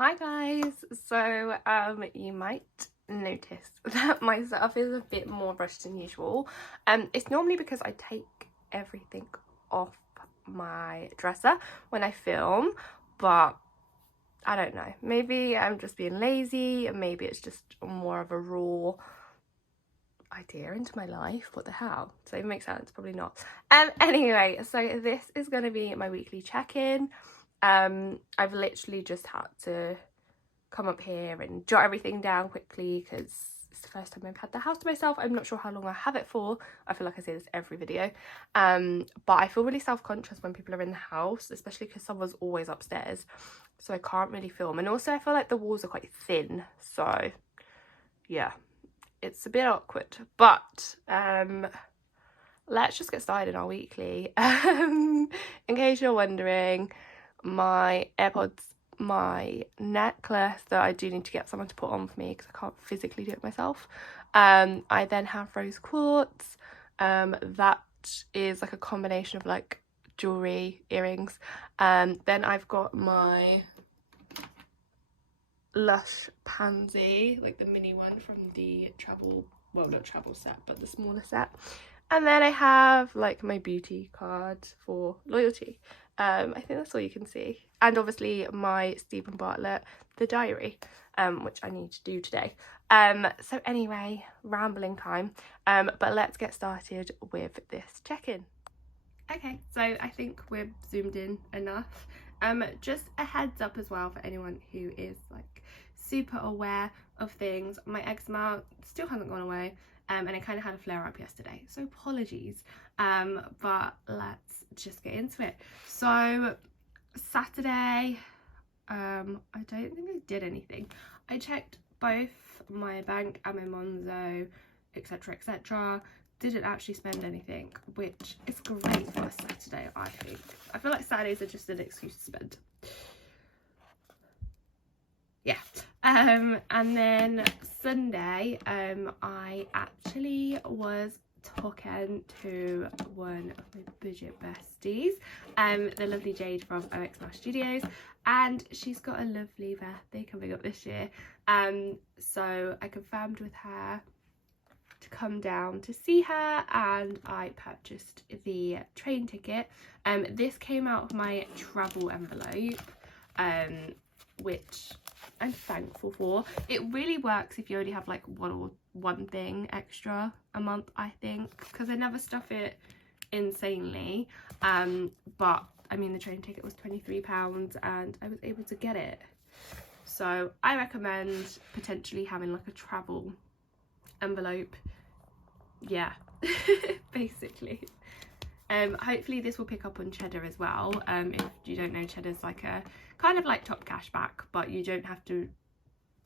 Hi guys, so you might notice that my setup is a bit more rushed than usual. It's normally because I take everything off my dresser when I film, but I don't know, maybe I'm just being lazy and maybe it's just more of a raw idea into my life. What the hell? Does that even make sense? Probably not. Anyway, so this is going to be my weekly check-in. I've literally just had to come up here and jot everything down quickly because it's the first time I've had the house to myself. I'm not sure how long I have it for. I feel like I say this every video, but I feel really self-conscious when people are in the house, especially because someone's always upstairs, so I can't really film. And also I feel like the walls are quite thin, so yeah, it's a bit awkward. But let's just get started in our weekly. In case you're wondering, my AirPods, my necklace that I do need to get someone to put on for me because I can't physically do it myself. I then have rose quartz. That is like a combination of like jewelry, earrings. Then I've got my Lush pansy, like the mini one from the travel, well, not travel set, but the smaller set. And then I have like my beauty card for loyalty. I think that's all you can see. And obviously my Stephen Bartlett, the diary, which I need to do today. So anyway, rambling time. But let's get started with this check-in. Okay, so I think we're zoomed in enough. Just a heads up as well for anyone who is like super aware of things. My eczema still hasn't gone away. And I kind of had a flare up yesterday, so apologies, but let's just get into it. So Saturday, I don't think I did anything. I checked both my bank and my Monzo, etc, etc. Didn't actually spend anything, which is great for a Saturday, I think. I feel like Saturdays are just an excuse to spend. Yeah. And then Sunday, I actually was talking to one of my budget besties, the lovely Jade from OX Mash Studios, and she's got a lovely birthday coming up this year. So I confirmed with her to come down to see her, and I purchased the train ticket. This came out of my travel envelope, which I'm thankful for. It really works if you only have like one thing extra a month, I think, because I never stuff it insanely. But I mean, the train ticket was £23 and I was able to get it. So I recommend potentially having like a travel envelope. Yeah, basically. Hopefully this will pick up on Cheddar as well. If you don't know, Cheddar's like a kind of like Top Cashback, but you don't have to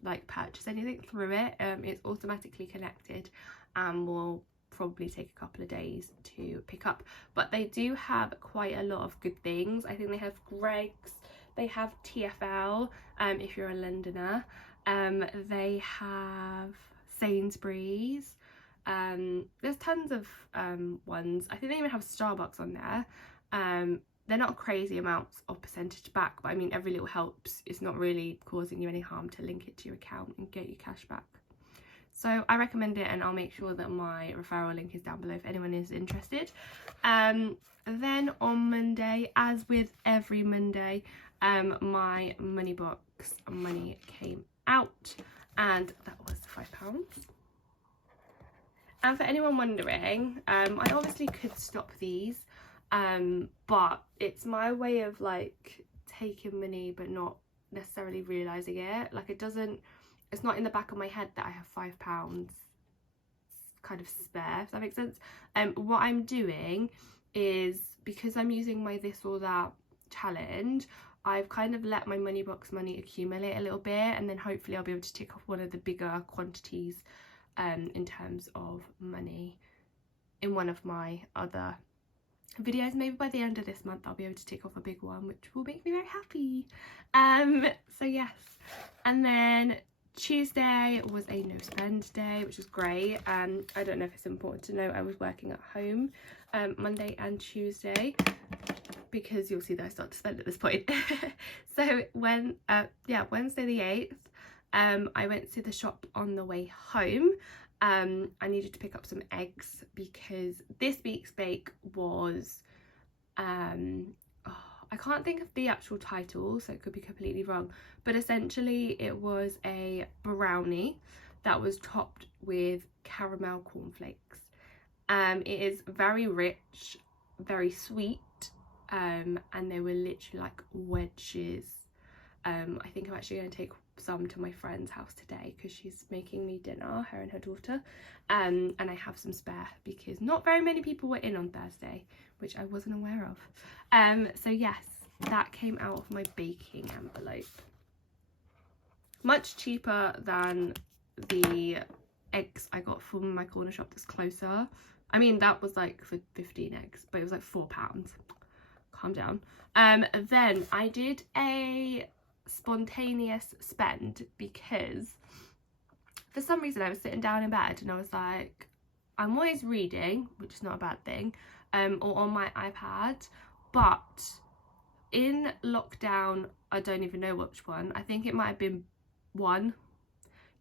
like purchase anything through it. It's automatically connected and will probably take a couple of days to pick up, but they do have quite a lot of good things. I think they have Greggs, they have TfL, if you're a Londoner, they have Sainsbury's. There's tons of ones. I think they even have Starbucks on there. They're not crazy amounts of percentage back, but I mean, every little helps. It's not really causing you any harm to link it to your account and get your cash back. So I recommend it, and I'll make sure that my referral link is down below if anyone is interested. Then on Monday, as with every Monday, my money box money came out, and that was £5. And for anyone wondering, I obviously could stop these, but it's my way of like taking money but not necessarily realising it. Like it's not in the back of my head that I have £5 kind of spare, if that makes sense. What I'm doing is, because I'm using my this or that challenge, I've kind of let my money box money accumulate a little bit, and then hopefully I'll be able to tick off one of the bigger quantities in terms of money in one of my other videos. Maybe by the end of this month I'll be able to tick off a big one, which will make me very happy. So yes. And then Tuesday was a no spend day, which was great. I don't know if it's important to know I was working at home Monday and Tuesday. because you'll see that I start to spend at this point. So when Wednesday the 8th, I went to the shop on the way home. I needed to pick up some eggs because this week's bake was I can't think of the actual title, so it could be completely wrong, but essentially it was a brownie that was topped with caramel cornflakes. It is very rich, very sweet, and they were literally like wedges. I think I'm actually going to take some to my friend's house today because she's making me dinner, her and her daughter, and I have some spare because not very many people were in on Thursday, which I wasn't aware of. So yes, that came out of my baking envelope. Much cheaper than the eggs I got from my corner shop that's closer. I mean, that was like for 15 eggs, but it was like £4. Calm down. Then I did a spontaneous spend because for some reason I was sitting down in bed and I was like, I'm always reading, which is not a bad thing, or on my iPad, but in lockdown, I don't even know which one, I think it might have been one,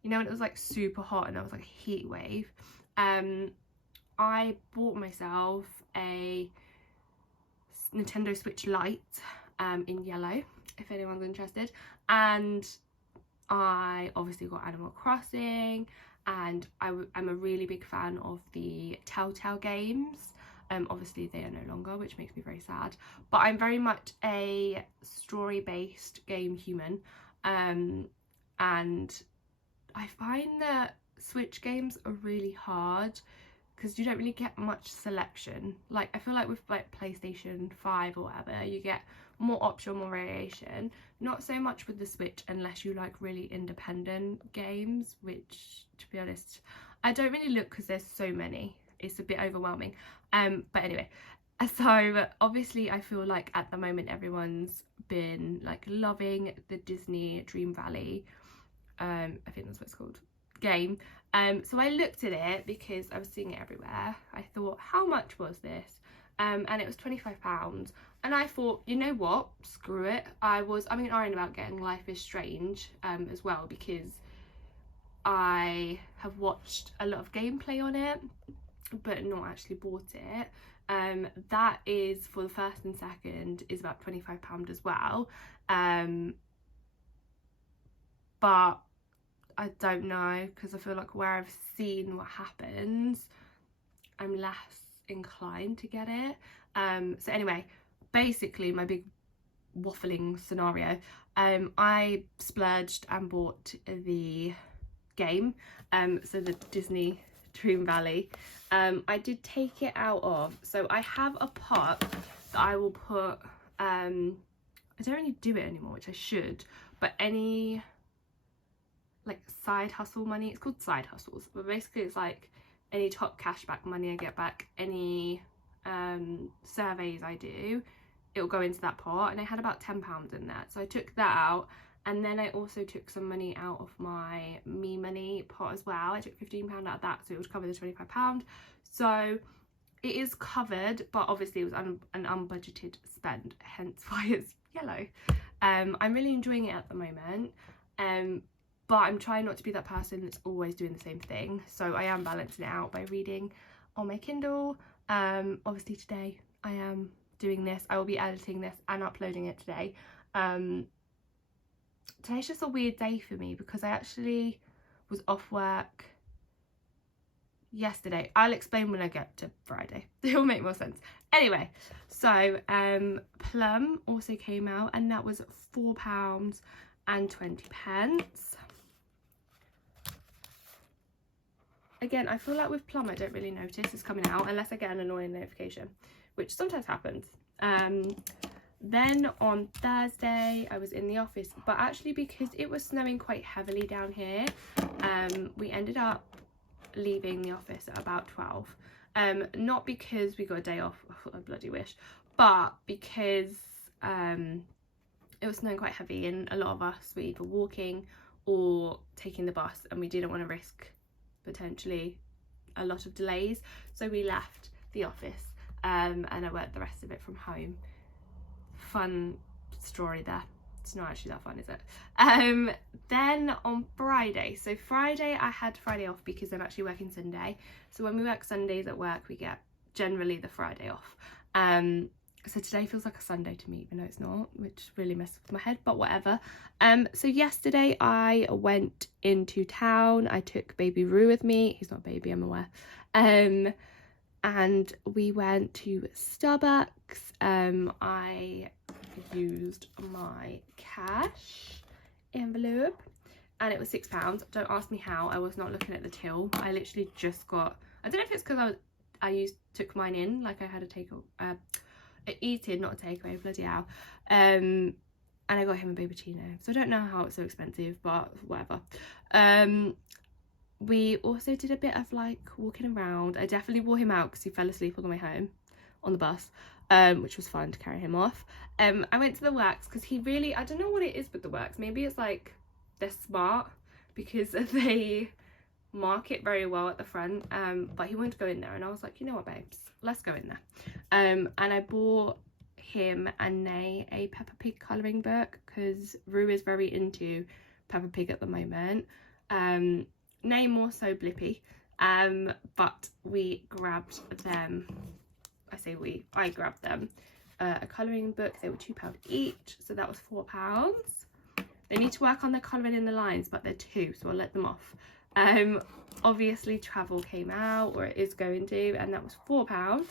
you know, when it was like super hot and I was like a heat wave, I bought myself a Nintendo Switch Lite in yellow, if anyone's interested, and I obviously got Animal Crossing, and I'm a really big fan of the Telltale games. Obviously they are no longer, which makes me very sad, but I'm very much a story-based game human, and I find that Switch games are really hard because you don't really get much selection. Like, I feel like with like PlayStation 5 or whatever, you get more option, more variation. Not so much with the Switch unless you like really independent games, which, to be honest, I don't really look because there's so many. It's a bit overwhelming. But anyway, so obviously I feel like at the moment everyone's been like loving the Disney Dream Valley, I think that's what it's called, game. So I looked at it because I was seeing it everywhere. I thought, how much was this? And it was £25. And I thought, you know what, screw it. I'm iron about getting Life is Strange as well, because I have watched a lot of gameplay on it but not actually bought it. That is, for the first and second, is about £25 as well, but I don't know, because I feel like where I've seen what happens, I'm less inclined to get it. So anyway, basically my big waffling scenario, I splurged and bought the game, so the Disney Dream Valley. I did take it out of, so I have a pot that I will put, I don't really do it anymore, which I should, but any like side hustle money, it's called side hustles, but basically it's like any top cashback money I get back, any surveys I do, it will go into that pot, and I had about £10 in that, so I took that out. And then I also took some money out of my Me Money pot as well. I took £15 out of that, so it would cover the £25. So it is covered, but obviously it was an unbudgeted spend, hence why it's yellow. I'm really enjoying it at the moment, but I'm trying not to be that person that's always doing the same thing. So I am balancing it out by reading on my Kindle. Obviously today I am doing this. I will be editing this and uploading it today. Today's just a weird day for me because I actually was off work yesterday. I'll explain when I get to Friday. It'll make more sense. Anyway, so Plum also came out, and that was £4.20. Again, I feel like with Plum I don't really notice it's coming out unless I get an annoying notification, which sometimes happens. Then on Thursday I was in the office, but actually because it was snowing quite heavily down here, we ended up leaving the office at about 12. Not because we got a day off, I bloody wish, but because it was snowing quite heavy and a lot of us were either walking or taking the bus, and we didn't want to risk potentially a lot of delays, so we left the office, and I worked the rest of it from home. fun story there. It's not actually that fun, is it? Then on Friday, so Friday I had Friday off because I'm actually working Sunday. So when we work Sundays at work, we get generally the Friday off. So today feels like a Sunday to me, even though it's not, which really messes with my head, but whatever. So yesterday I went into town. I took baby Rue with me. He's not a baby, I'm aware. And we went to Starbucks. I used my cash envelope and it was £6. Don't ask me how. I was not looking at the till. I literally just got, I don't know if it's because took mine in, like I had a eating, not a takeaway, bloody hell. And I got him a Babychino, so I don't know how it's so expensive, but whatever. We also did a bit of like walking around. I definitely wore him out because he fell asleep on the way home on the bus, which was fun to carry him off. I went to the Works because he really, I don't know what it is with the Works, maybe it's like they're smart because they market very well at the front, but he wanted to go in there and I was like, you know what babes, let's go in there. And I bought him and Nay a Peppa Pig colouring book because Rue is very into Peppa Pig at the moment. Nay more so Blippi, but we grabbed them, I grabbed them a colouring book. They were £2 each, so that was £4. They need to work on their colouring in the lines, but they're 2, so I'll let them off. Obviously Travel came out, or it is going to, and that was £4,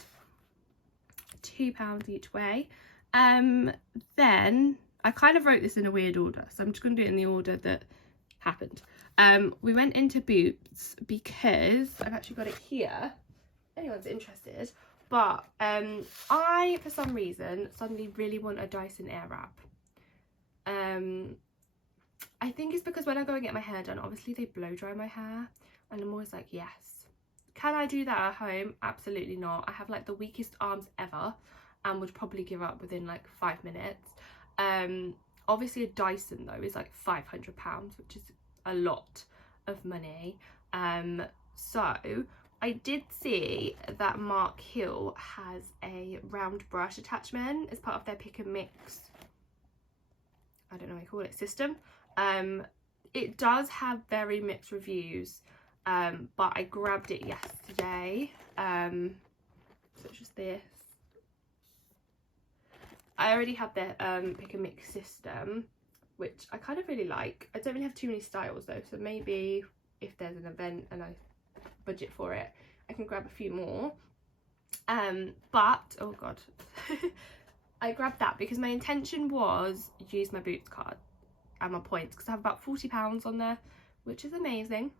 £2 each way. Then I kind of wrote this in a weird order, so I'm just going to do it in the order that happened. We went into Boots because I've actually got it here, if anyone's interested, but I for some reason suddenly really want a Dyson Airwrap. I think it's because when I go and get my hair done, obviously they blow dry my hair and I'm always like, yes. Can I do that at home? Absolutely not. I have like the weakest arms ever and would probably give up within like 5 minutes. Obviously a Dyson though is like £500, which is a lot of money. So I did see that Mark Hill has a round brush attachment as part of their pick and mix, I don't know what you call it, system. It does have very mixed reviews, but I grabbed it yesterday. So it's just this. I already have their pick and mix system, which I kind of really like. I don't really have too many styles though, so maybe if there's an event and I budget for it, I can grab a few more. But oh god, I grabbed that because my intention was use my Boots card and my points because I have about £40 on there, which is amazing.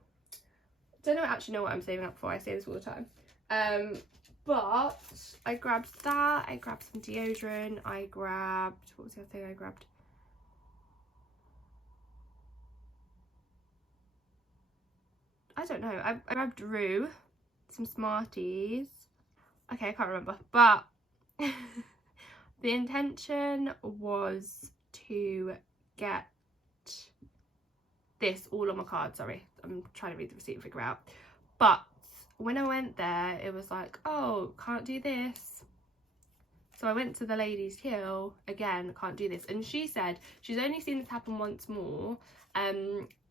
Don't actually know what I'm saving up for. I say this all the time. But I grabbed that. I grabbed some deodorant. I grabbed, what was the other thing I grabbed? I don't know. I grabbed Rue, some Smarties. Okay, I can't remember. But the intention was to get this all on my card. Sorry, I'm trying to read the receipt and figure out. But when I went there, it was like, oh, can't do this. So I went to the ladies till, again, can't do this. And she said she's only seen this happen once more.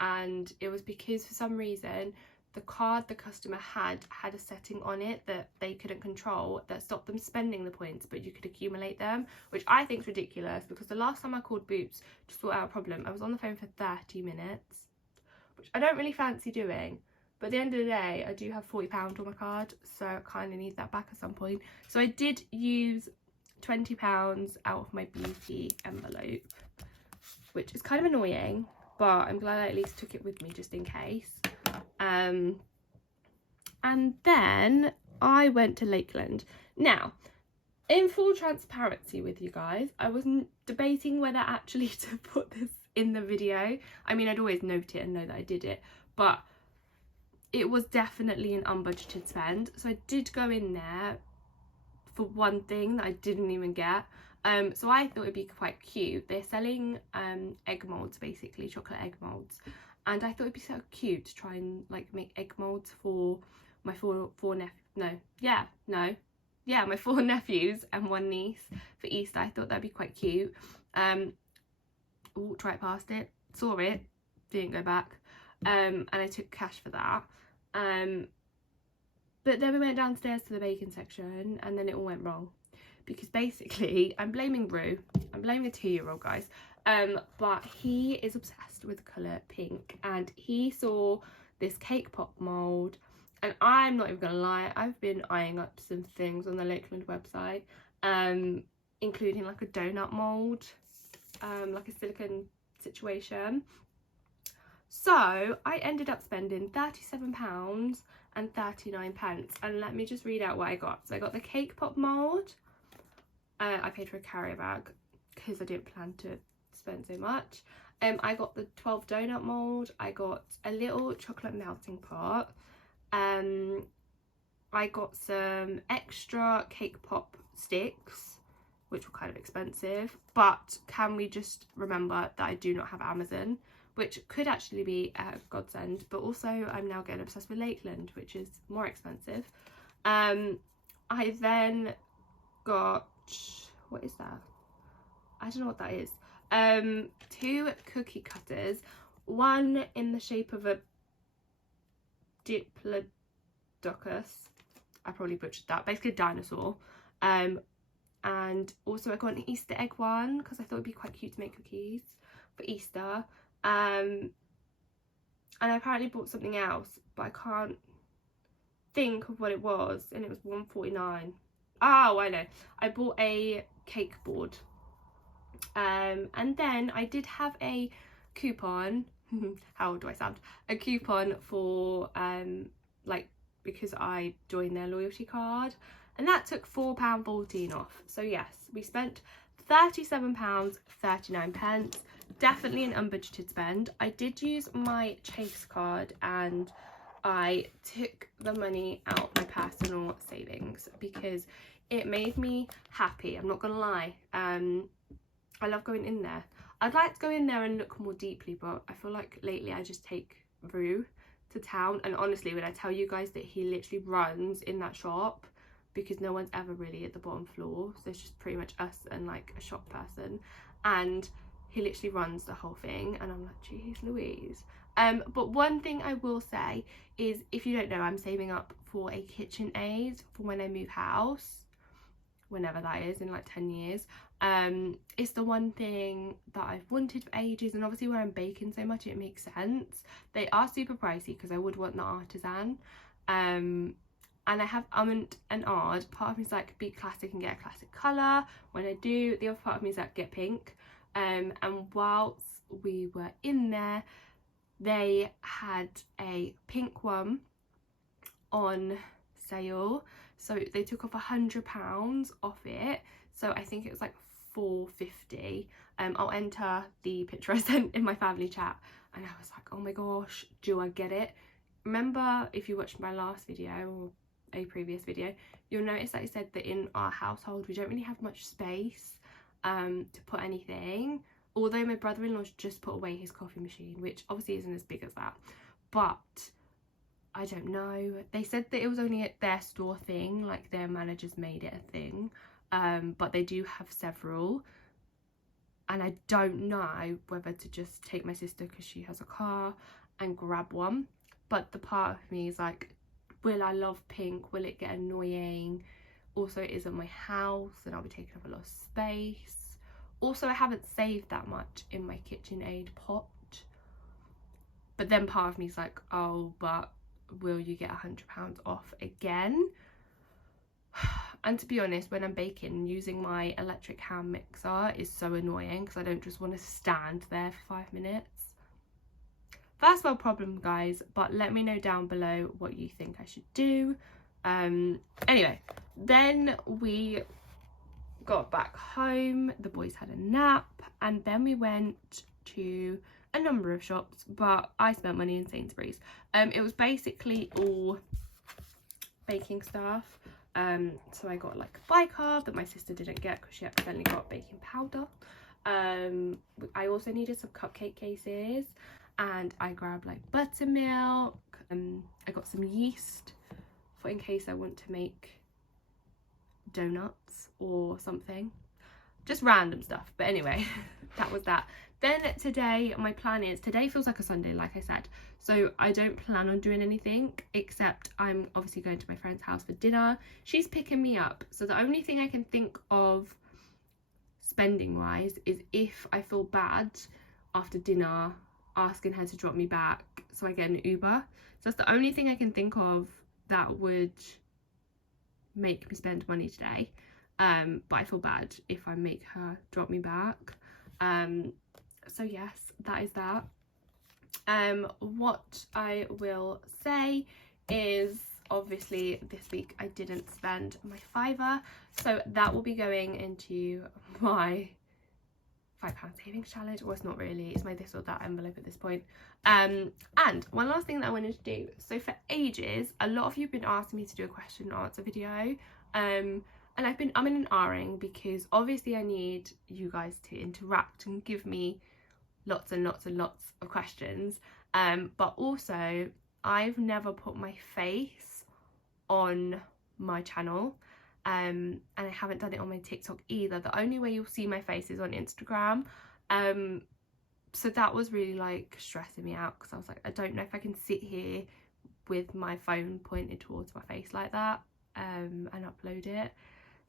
And it was because for some reason, the card the customer had a setting on it that they couldn't control that stopped them spending the points, but you could accumulate them, which I think is ridiculous because the last time I called Boots to sort out a problem, I was on the phone for 30 minutes, which I don't really fancy doing. But at the end of the day, I do have £40 on my card, so I kind of need that back at some point. So I did use £20 out of my beauty envelope, which is kind of annoying, but I'm glad I at least took it with me just in case. And then I went to Lakeland. Now, in full transparency with you guys, I was debating whether actually to put this in the video. I mean, I'd always note it and know that I did it, but it was definitely an unbudgeted spend. So I did go in there for one thing that I didn't even get. So I thought it'd be quite cute. They're selling egg molds, basically chocolate egg molds, and I thought it'd be so cute to try and like make egg molds for my four yeah, my 4 nephews and 1 niece for Easter. I thought that'd be quite cute. Walked right past it, saw it, didn't go back, and I took cash for that. But then we went downstairs to the bacon section, and then it all went wrong, because basically I'm blaming Rue. I'm blaming the 2-year-old, guys. But he is obsessed with the colour pink, and he saw this cake pop mould, and I'm not even gonna lie, I've been eyeing up some things on the Lakeland website, including like a donut mould, like a silicone situation. So I ended up spending £37 and 39 pence, and let me just read out what I got. So I got the cake pop mould. I paid for a carrier bag because I didn't plan to spend so much. I got the 12 donut mould. I got a little chocolate melting pot. I got some extra cake pop sticks, which were kind of expensive, but can we just remember that I do not have Amazon, which could actually be a godsend, but also I'm now getting obsessed with Lakeland, which is more expensive. I then got, what is that? I don't know what that is. 2 cookie cutters, one in the shape of a diplodocus, I probably butchered that, basically a dinosaur. And also I got an Easter egg one because I thought it'd be quite cute to make cookies for Easter. And I apparently bought something else, but I can't think of what it was, and it was £1.49. Oh, I know, I bought a cake board. And then I did have a coupon how do I sound, a coupon for like, because I joined their loyalty card, and that took £4.14 off. So yes, we spent £37.39. Definitely an unbudgeted spend. I did use my Chase card, and I took the money out my personal savings because it made me happy. I'm not gonna lie. I love going in there. I'd like to go in there and look more deeply, but I feel like lately I just take Rue to town, and honestly, when I tell you guys that he literally runs in that shop, because no one's ever really at the bottom floor, so it's just pretty much us and like a shop person, and he literally runs the whole thing, and I'm like, geez Louise. But one thing I will say is, if you don't know, I'm saving up for a KitchenAid for when I move house, whenever that is, in like 10 years. It's the one thing that I've wanted for ages, and obviously where I'm baking so much, it makes sense. They are super pricey because I would want the artisan, and I have ummed and ahed. Part of me is like, be classic and get a classic colour. When I do, the other part of me is like, get pink. And whilst we were in there, they had a pink one on sale, so they took off £100 off it, so I think it was like £4.50. I'll enter the picture I sent in my family chat, and I was like, oh my gosh, do I get it? Remember, if you watched my last video or a previous video, you'll notice that I said that in our household we don't really have much space to put anything, although my brother-in-law's just put away his coffee machine, which obviously isn't as big as that, but I don't know. They said that it was only at their store thing, like their managers made it a thing, but they do have several, and I don't know whether to just take my sister, because she has a car, and grab one. But the part of me is like, will I love pink? Will it get annoying? Also, it isn't my house, and I'll be taking up a lot of space. Also, I haven't saved that much in my KitchenAid pot. But then part of me is like, oh, but will you get £100 off again? And to be honest, when I'm baking, using my electric hand mixer is so annoying, because I don't just want to stand there for 5 minutes. First world problem, guys, but let me know down below what you think I should do. Anyway, then we got back home, the boys had a nap, and then we went to a number of shops, but I spent money in Sainsbury's. It was basically all baking stuff. So I got like a bicarb that my sister didn't get because she accidentally got baking powder. I also needed some cupcake cases, and I grabbed like buttermilk. I got some yeast for in case I want to make donuts or something, just random stuff. But anyway, that was that. Then today, my plan is, today feels like a Sunday, like I said, so I don't plan on doing anything, except I'm obviously going to my friend's house for dinner. She's picking me up, so the only thing I can think of spending wise is if I feel bad after dinner asking her to drop me back so I get an Uber. So that's the only thing I can think of that would make me spend money today. But I feel bad if I make her drop me back. So yes, that is that. What I will say is, obviously this week I didn't spend my £5, so that will be going into my £5 savings challenge. Well, it's not really, it's my this or that envelope at this point. And one last thing that I wanted to do, so for ages a lot of you have been asking me to do a question and answer video, and I'm in an R-ing because obviously I need you guys to interact and give me lots and lots and lots of questions, but also I've never put my face on my channel, and I haven't done it on my TikTok either. The only way you'll see my face is on Instagram, so that was really like stressing me out, because I was like, I don't know if I can sit here with my phone pointed towards my face like that and upload it.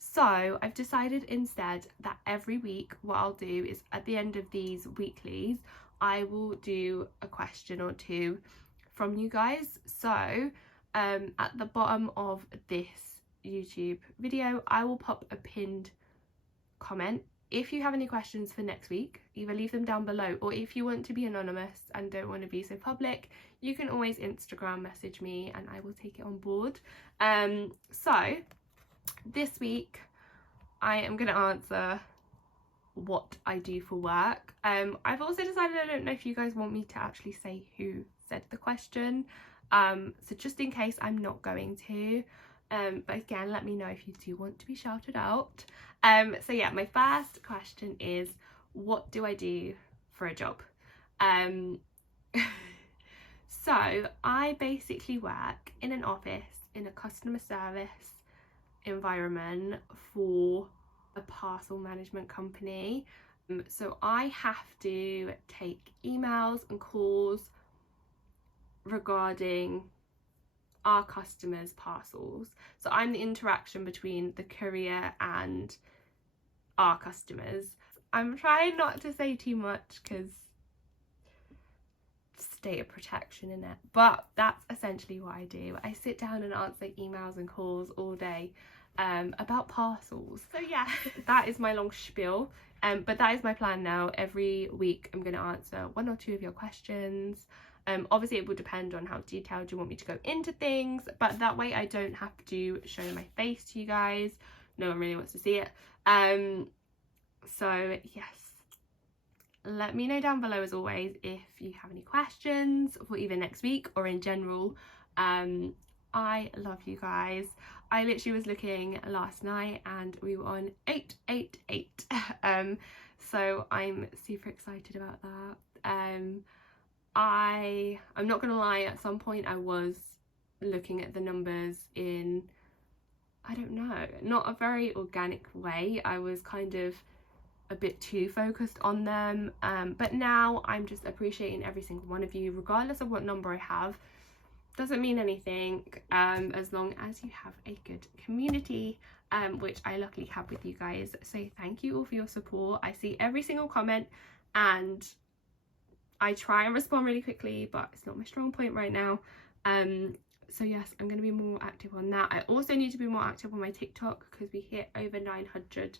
So I've decided instead that every week what I'll do is, at the end of these weeklies, I will do a question or two from you guys. So at the bottom of this YouTube video I will pop a pinned comment. If you have any questions for next week, either leave them down below, or if you want to be anonymous and don't want to be so public, you can always Instagram message me and I will take it on board. So this week I am going to answer what I do for work. I've also decided I don't know if you guys want me to actually say who said the question, so just in case I'm not going to, but again, let me know if you do want to be shouted out. So yeah, my first question is, what do I do for a job? So I basically work in an office in a customer service environment for a parcel management company. So I have to take emails and calls regarding our customers' parcels. So I'm the interaction between the courier and our customers. I'm trying not to say too much because data protection in it, but that's essentially what I do. I sit down and answer emails and calls all day about parcels. So yeah, that is my long spiel, but that is my plan now. Every week I'm going to answer one or two of your questions. Obviously it will depend on how detailed you want me to go into things, but that way I don't have to show my face to you guys. No one really wants to see it. So yes, let me know down below as always if you have any questions for either next week or in general. I love you guys. I literally was looking last night and we were on 888. So I'm super excited about that. I'm not gonna lie, at some point I was looking at the numbers in, I don't know, not a very organic way. I was kind of a bit too focused on them, but now I'm just appreciating every single one of you, regardless of what number I have. Doesn't mean anything, as long as you have a good community, which I luckily have with you guys. So thank you all for your support. I see every single comment and I try and respond really quickly, but it's not my strong point right now. So yes, I'm going to be more active on that. I also need to be more active on my TikTok because we hit over 900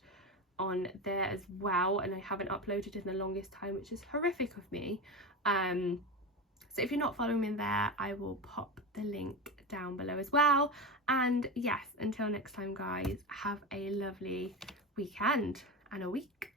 on there as well, and I haven't uploaded in the longest time, which is horrific of me. So if you're not following me there, I will pop the link down below as well. And yes, until next time guys, have a lovely weekend and a week.